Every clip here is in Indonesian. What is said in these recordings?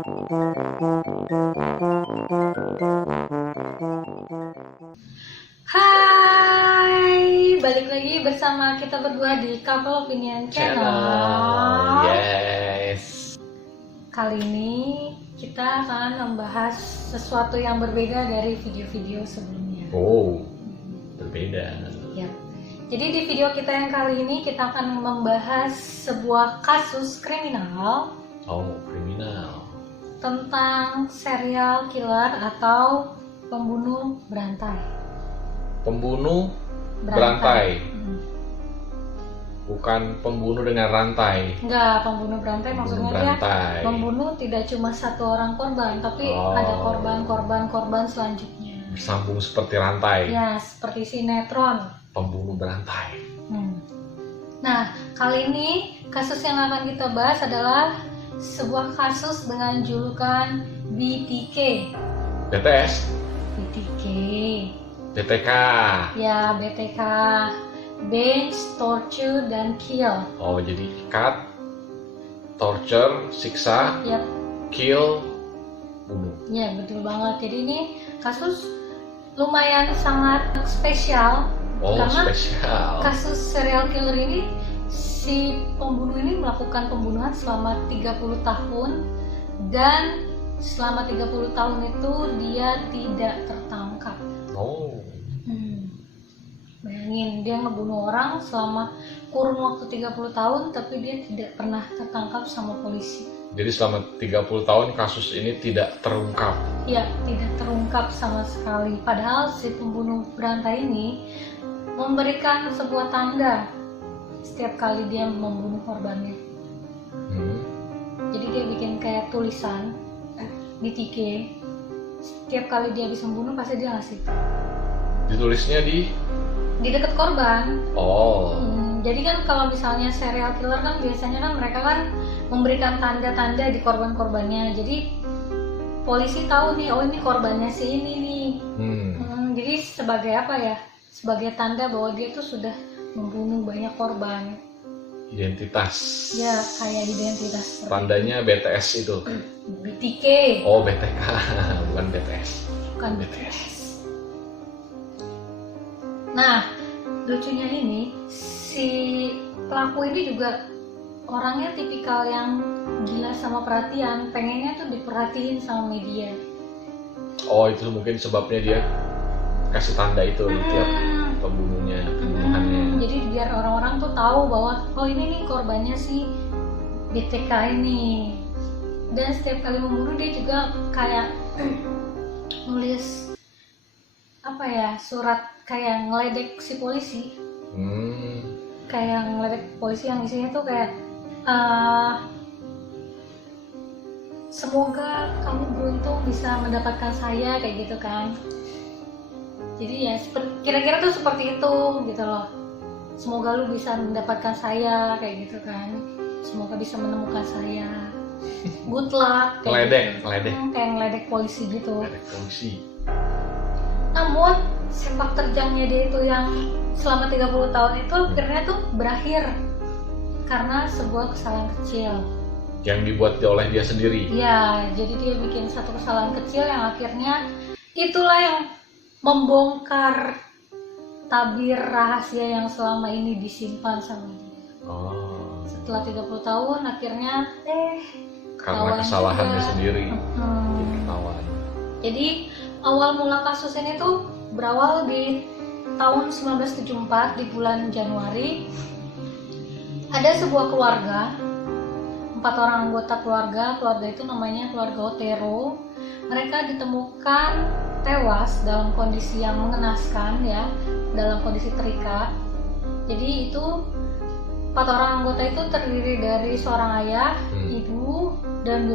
Hai, balik lagi bersama kita berdua di Couple Opinion Channel. Yes. Kali ini kita akan membahas sesuatu yang berbeda dari video-video sebelumnya. Oh, berbeda. Ya. Jadi di video kita yang kali ini kita akan membahas sebuah kasus kriminal Oh, kriminal. tentang serial killer atau pembunuh berantai. Pembunuh berantai. Bukan pembunuh dengan rantai. Enggak, pembunuh berantai maksudnya berantai. dia membunuh tidak cuma satu orang korban, tapi ada korban selanjutnya. Bersambung seperti rantai. Ya, seperti sinetron. Pembunuh berantai. Nah, kali ini kasus yang akan kita bahas adalah sebuah kasus dengan julukan BTK. BTS, BTK. BTK. Ya, BTK. Bench, torture, dan kill. Oh, jadi cut, torture, siksa, Yap. kill, bunuh. Ya, betul banget. Jadi ini kasus lumayan sangat spesial. Oh, Karena spesial. kasus serial killer ini, si pembunuh ini melakukan pembunuhan selama 30 tahun dan selama 30 tahun itu dia tidak tertangkap. Oh, Bayangin, dia ngebunuh orang selama kurun waktu 30 tahun tapi dia tidak pernah tertangkap sama polisi. jadi selama 30 tahun kasus ini tidak terungkap. Ya, tidak terungkap sama sekali. Padahal si pembunuh berantai ini memberikan sebuah tanda setiap kali dia membunuh korbannya. Jadi dia bikin kayak tulisan BTK. Setiap kali dia habis membunuh pasti dia ngasih. Ditulisnya di Dekat korban. Oh. Jadi kan kalau misalnya serial killer kan biasanya kan mereka kan memberikan tanda-tanda di korban-korbannya. Jadi polisi tahu nih, oh ini korbannya si ini nih. Jadi sebagai apa ya? Sebagai tanda bahwa dia tuh sudah membunuh banyak korban. Identitas. Ya, kayak identitas. Tandanya BTS itu. BTK. Oh, BTK, bukan BTS. Bukan BTS. Nah, lucunya ini si pelaku ini juga orangnya tipikal yang gila sama perhatian, pengennya tuh diperhatiin sama media. Oh, itu mungkin sebabnya dia kasih tanda itu di tiap pembunuhannya. Jadi biar orang-orang tuh tahu bahwa oh ini nih korbannya si BTK ini. Dan setiap kali membunuh dia juga kayak nulis apa ya, surat kayak ngeledek si polisi. Kayak ngeledek polisi yang isinya tuh kayak semoga kamu beruntung bisa mendapatkan saya, kayak gitu kan. Jadi ya kira-kira tuh seperti itu gitu loh. Semoga lu bisa mendapatkan saya, kayak gitu kan. Semoga bisa menemukan saya. Good luck. Ngeledek. Kayak ngeledek polisi gitu. Ngeledek polisi. Namun sepak terjangnya dia itu yang selama 30 tahun itu akhirnya tuh berakhir karena sebuah kesalahan kecil yang dibuat oleh dia sendiri. ya. Jadi dia bikin satu kesalahan kecil yang akhirnya itulah yang membongkar tabir rahasia yang selama ini disimpan sama dia. Setelah 30 tahun akhirnya karena kesalahannya sendiri ketahuan. Jadi awal mula kasus ini tuh berawal di tahun 1974 di bulan Januari. Ada sebuah keluarga, 4 orang anggota keluarga itu namanya keluarga Otero. Mereka ditemukan tewas dalam kondisi yang mengenaskan ya, dalam kondisi terikat. Jadi itu 4 orang anggota itu terdiri dari seorang ayah, ibu, dan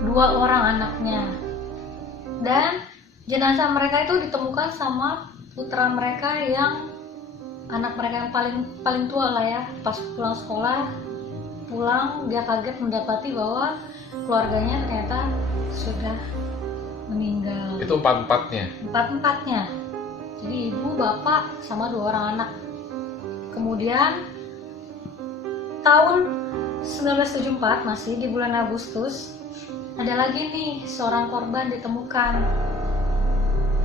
dua orang anaknya. Dan jenazah mereka itu ditemukan sama putra mereka yang anak mereka yang paling tua lah ya. Pas pulang sekolah, dia kaget mendapati bahwa keluarganya ternyata sudah meninggal. Itu Empat-empatnya. Jadi ibu, bapak, sama 2 orang anak. Kemudian tahun 1974 masih di bulan Agustus ada lagi nih seorang korban ditemukan.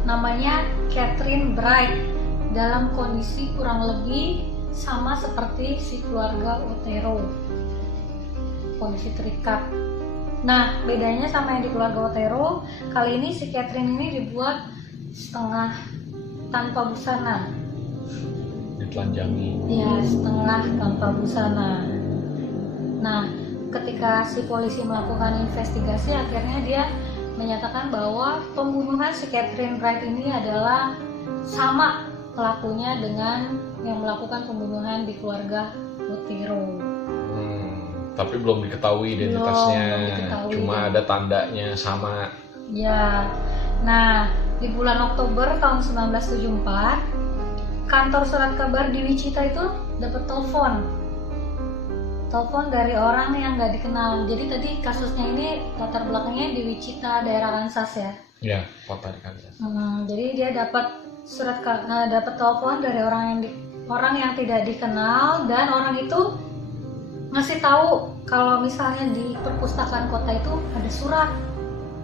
Namanya Catherine Bright, dalam kondisi kurang lebih sama seperti si keluarga Otero, kondisi terikat. Nah, bedanya sama yang di keluarga Otero, kali ini si Catherine ini dibuat setengah tanpa busana. Ditelanjangi. Ya, setengah tanpa busana. Nah, ketika si polisi melakukan investigasi, akhirnya dia menyatakan bahwa pembunuhan si Catherine Bright ini adalah sama pelakunya dengan yang melakukan pembunuhan di keluarga Otero. Tapi belum diketahui identitasnya, Belum diketahui. Cuma ada tandanya sama. Ya, nah di bulan Oktober tahun 1974, kantor surat kabar di Wichita itu dapat telepon dari orang yang nggak dikenal. Jadi tadi kasusnya ini latar belakangnya di Wichita, daerah Kansas ya. Ya, kota di Kansas. Jadi dia dapat dapat telepon dari orang yang tidak dikenal, dan orang itu ngasih tahu kalau misalnya di perpustakaan kota itu ada surat.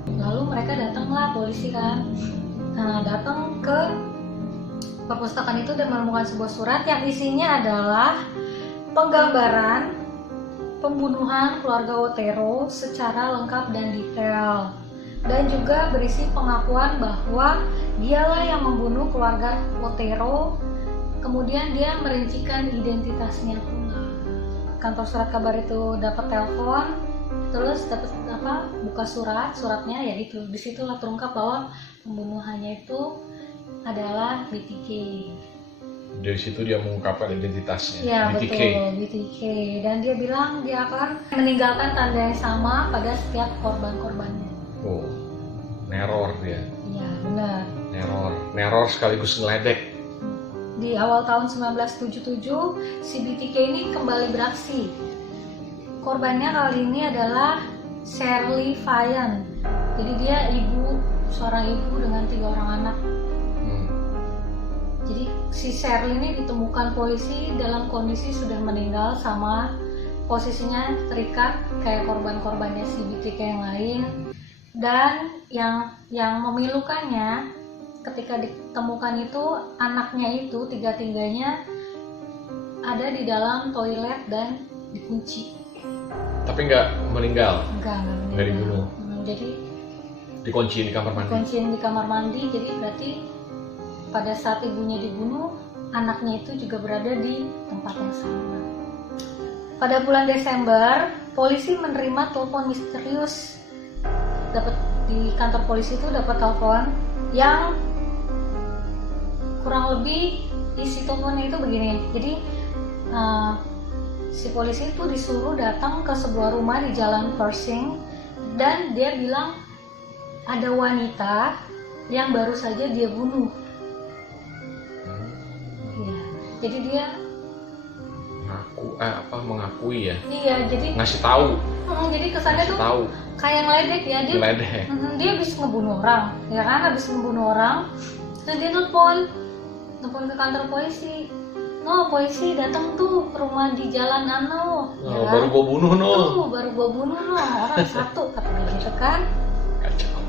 Lalu mereka datanglah, polisi kan. Nah, datang ke perpustakaan itu dan menemukan sebuah surat yang isinya adalah penggambaran pembunuhan keluarga Otero secara lengkap dan detail, dan juga berisi pengakuan bahwa dialah yang membunuh keluarga Otero. Kemudian dia merincikan identitasnya pula. Kantor surat kabar itu dapat telepon, terus dapat buka suratnya, yaitu disitulah terungkap bahwa pembunuhannya itu adalah BTK. Dari situ dia mengungkapkan identitasnya. Ya, BTK. betul, BTK. Dan dia bilang dia akan meninggalkan tanda yang sama pada setiap korban-korbannya. Oh, neror dia. Iya, benar. Neror sekaligus ngeledek. Di awal tahun 1977, si BTK ini kembali beraksi. Korbannya kali ini adalah Shirley Fyan. Jadi dia seorang ibu dengan 3 orang anak. Jadi si Shirley ini ditemukan polisi dalam kondisi sudah meninggal, sama posisinya terikat kayak korban-korbannya si BTK yang lain. Dan yang memilukannya, ketika ditemukan itu anaknya itu 3-tiganya ada di dalam toilet dan dikunci. Tapi nggak meninggal. Enggak Nggak dibunuh. Jadi Dikunciin di kamar mandi. dikunciin di kamar mandi. Jadi berarti pada saat ibunya dibunuh, anaknya itu juga berada di tempat yang sama. Pada bulan Desember, polisi menerima telepon misterius. Di kantor polisi itu dapat telepon yang kurang lebih isi teleponnya itu begini. Jadi si polisi itu disuruh datang ke sebuah rumah di Jalan Pershing, dan dia bilang ada wanita yang baru saja dia bunuh. Ya, jadi dia mengakui ya. Iya, jadi Ngasih tahu. Jadi kesannya tuh Tahu. kayak ngeledek ya, dia habis ngebunuh orang, ya kan, habis ngebunuh orang, dan dia telepon ke kantor polisi. No, polisi datang tuh ke rumah di Jalan Ano. Ya, Baru gua bunuh baru gua bunuh orang satu, katanya gitu kan. Kacau.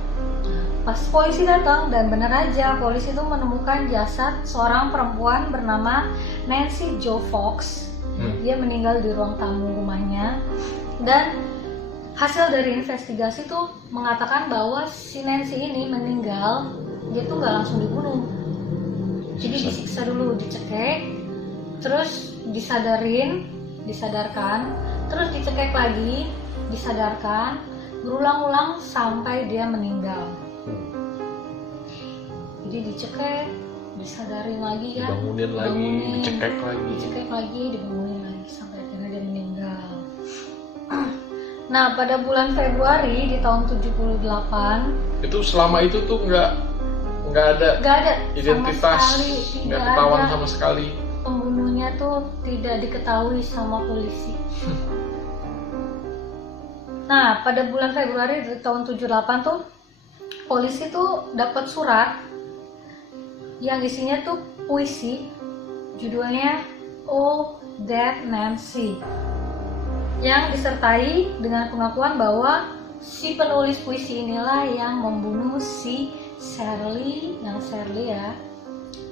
Pas polisi datang, dan benar aja polisi itu menemukan jasad seorang perempuan bernama Nancy Jo Fox. Dia meninggal di ruang tamu rumahnya, dan hasil dari investigasi tuh mengatakan bahwa si Nancy ini meninggal, dia tuh nggak langsung dibunuh. Jadi disiksa dulu, dicekek, terus disadarkan, terus dicekek lagi, disadarkan, berulang-ulang sampai dia meninggal. Jadi dicekek, disadarin lagi ya, Dibangunin lagi, dicekek lagi, dibangunin lagi sampai akhirnya dia meninggal. Nah, pada bulan Februari di tahun 78, itu selama itu tuh nggak ada identitas, nggak ketahuan sama sekali. Pembunuhnya tuh tidak diketahui sama polisi. Nah, pada bulan Februari di tahun 78 tuh polisi tuh dapat surat yang isinya tuh puisi, judulnya Oh Dead Nancy, yang disertai dengan pengakuan bahwa si penulis puisi inilah yang membunuh si Shirley ya,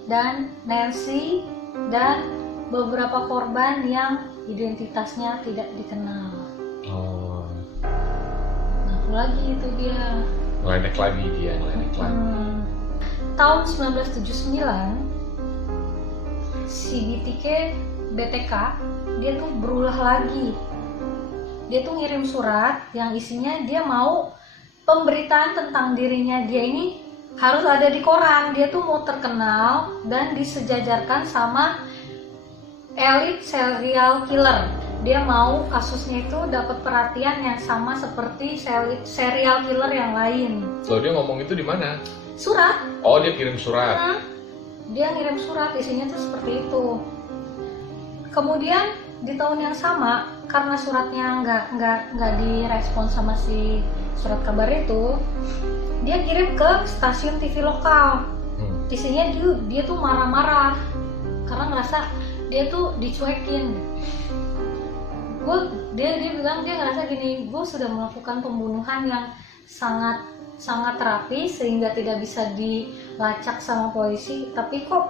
dan Nancy, dan beberapa korban yang identitasnya tidak dikenal. Oh. Ngaku lagi itu dia. Ngeledek lagi. Tahun 1979 si BTK dia tuh berulah lagi. Dia tuh ngirim surat yang isinya dia mau pemberitaan tentang dirinya dia ini harus ada di koran. Dia tuh mau terkenal dan disejajarkan sama elit serial killer. Dia mau kasusnya itu dapat perhatian yang sama seperti serial killer yang lain. Loh, dia ngomong itu di mana? Surat. Oh, dia kirim surat. Dia ngirim surat, isinya tuh seperti itu. Kemudian di tahun yang sama, karena suratnya nggak direspon sama si surat kabar itu, dia kirim ke stasiun TV lokal. Isinya dia tuh marah-marah karena ngerasa dia tuh dicuekin. Dia bilang dia ngerasa gini, gue sudah melakukan pembunuhan yang sangat rapi sehingga tidak bisa dilacak sama polisi, tapi kok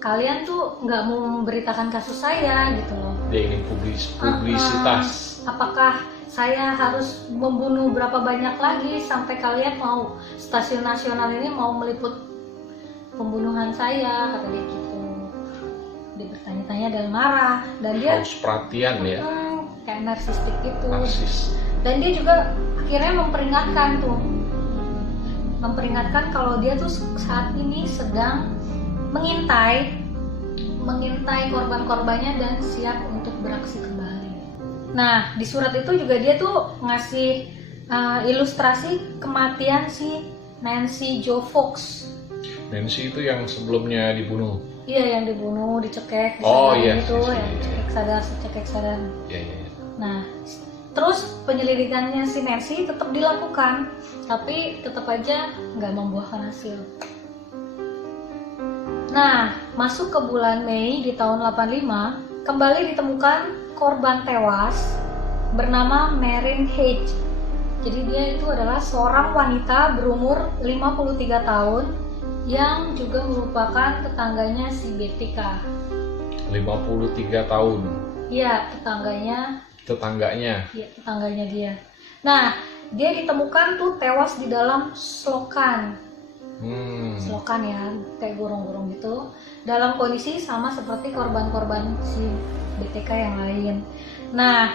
kalian tuh nggak mau memberitakan kasus saya gitu loh. Dia ingin publisitas. Apakah saya harus membunuh berapa banyak lagi sampai kalian mau stasiun nasional ini mau meliput pembunuhan saya, kata dia gitu. Dia bertanya-tanya dan marah, dan dia haus perhatian ya. Kayak narsistik gitu. Narsis. Dan dia juga akhirnya memperingatkan kalau dia tuh saat ini sedang mengintai korban-korbannya dan siap untuk beraksi kembali. Nah, di surat itu juga dia tuh ngasih ilustrasi kematian si Nancy Jo Fox. Nancy itu yang sebelumnya dibunuh. Iya, yang dibunuh, dicekek, itu, yang cekek sadar. Iya. Nah, terus penyelidikannya si Nancy tetap dilakukan, tapi tetap aja nggak membuahkan hasil. Nah, masuk ke bulan Mei di tahun 85, kembali ditemukan korban tewas bernama Marin Hedge. Jadi dia itu adalah seorang wanita berumur 53 tahun yang juga merupakan tetangganya si BTK. 53 tahun. Iya, tetangganya. Iya, tetangganya dia. Nah, dia ditemukan tuh tewas di dalam selokan. Selokan ya, kayak gorong-gorong gitu. Dalam kondisi sama seperti korban-korban si BTK yang lain. Nah,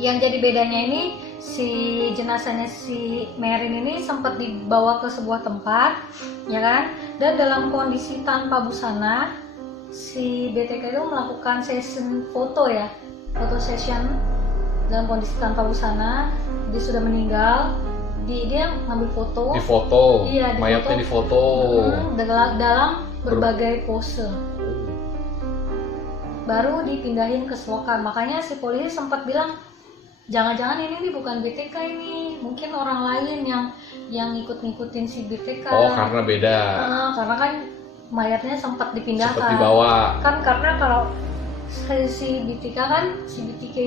yang jadi bedanya ini si jenazahnya si Marin ini sempat dibawa ke sebuah tempat, ya kan? Dan dalam kondisi tanpa busana, si BTK itu melakukan foto session dalam kondisi tanpa busana. Dia sudah meninggal, dia ngambil foto. Iya, mayatnya difoto. Dalam berbagai pose. Baru dipindahin ke selokan. Makanya si polisi sempat bilang, jangan-jangan ini bukan BTK ini, mungkin orang lain yang ngikutin si BTK. Oh, karena beda. Karena kan mayatnya sempat dipindahkan. Sempat dibawa. Kan karena kalau si BTK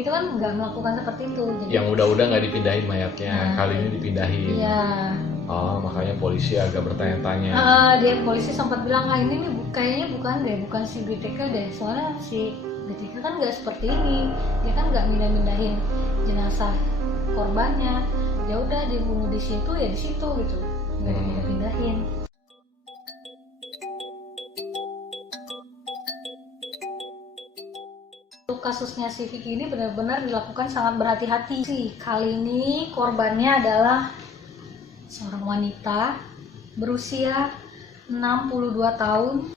itu kan nggak melakukan seperti itu. Jadi, yang udah nggak dipindahin mayatnya, kali ini dipindahin. Iya. Oh, makanya polisi agak bertanya-tanya. Polisi sempat bilang, ini kayaknya bukan si BTK deh, soalnya si BTK kan nggak seperti ini, dia kan nggak mindahin jenazah korbannya, ya udah dibunuh di situ ya di situ gitu, nggak dipindahin. Kasusnya si Vicky ini benar-benar dilakukan sangat berhati-hati sih. Kali ini korbannya adalah seorang wanita berusia 62 tahun